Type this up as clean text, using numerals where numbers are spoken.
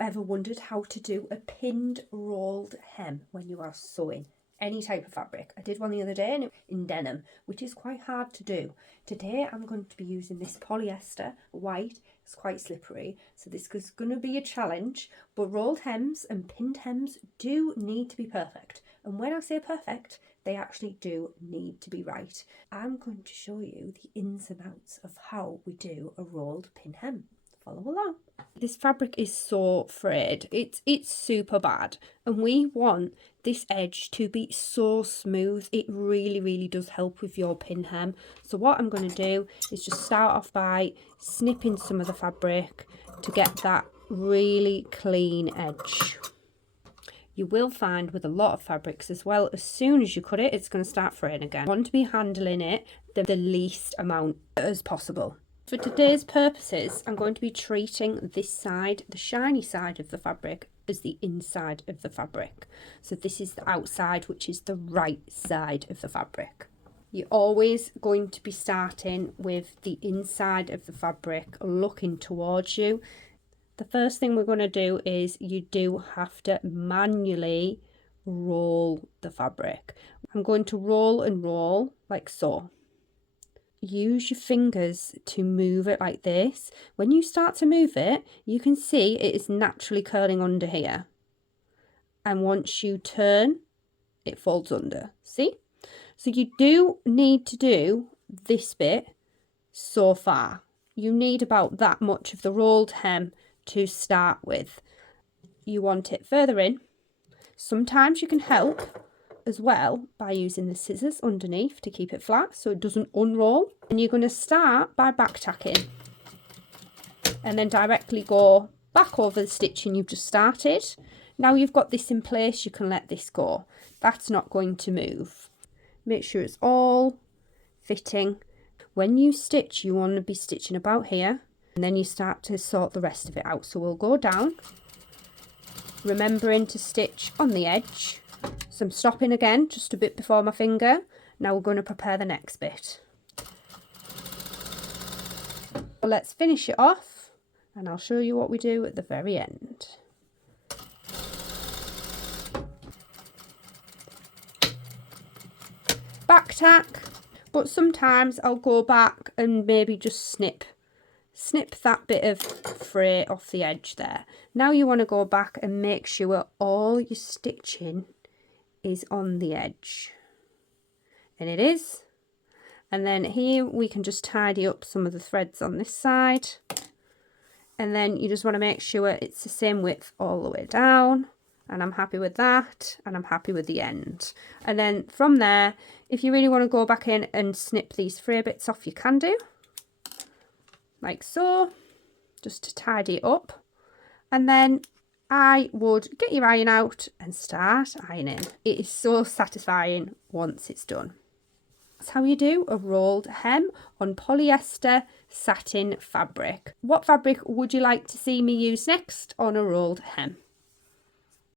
ever wondered how to do a pinned rolled hem when you are sewing any type of fabric? I did one the other day in denim, which is quite hard to do. Today I'm going to be using this polyester white. It's quite slippery, so this is going to be a challenge, but rolled hems and pinned hems do need to be perfect. And when I say perfect, they actually do need to be right. I'm going to show you the ins and outs of how we do a rolled pin hem. Follow along. This fabric is so frayed. It's super bad, and we want this edge to be so smooth. It really does help with your pin hem. So what I'm going to do is just start off by snipping some of the fabric to get that really clean edge. You will find with a lot of fabrics as well, as soon as you cut it, it's going to start fraying again. You want to be handling it the least amount as possible. For today's purposes, I'm going to be treating this side, the shiny side of the fabric, as the inside of the fabric. So this is the outside, which is the right side of the fabric. You're always going to be starting with the inside of the fabric looking towards you. The first thing we're going to do is you do have to manually roll the fabric. I'm going to roll and roll like so. Use your fingers to move it like this. When you start to move it, you can see it is naturally curling under here. And once you turn, it folds under. See? So you do need to do this bit so far. You need about that much of the rolled hem to start with. You want it further in. Sometimes you can help as well by using the scissors underneath to keep it flat so it doesn't unroll. And you're going to start by back tacking and then directly go back over the stitching you've just started. Now you've got this in place, you can let this go. That's not going to move. Make sure it's all fitting. When you stitch, you want to be stitching about here, and then you start to sort the rest of it out. So we'll go down, remembering to stitch on the edge. So I'm stopping again just a bit before my finger. Now we're going to prepare the next bit. Well, let's finish it off and I'll show you what we do at the very end. Back tack, but sometimes I'll go back and maybe just snip that bit of fray off the edge there. Now you want to go back and make sure all your stitching is on the edge, and it is. And then here we can just tidy up some of the threads on this side, and then you just want to make sure it's the same width all the way down, and I'm happy with that, and I'm happy with the end. And then from there, if you really want to go back in and snip these fray bits off, you can do like so, just to tidy it up. And then I would get your iron out and start ironing. It is so satisfying once it's done. That's how you do a rolled hem on polyester satin fabric. What fabric would you like to see me use next on a rolled hem?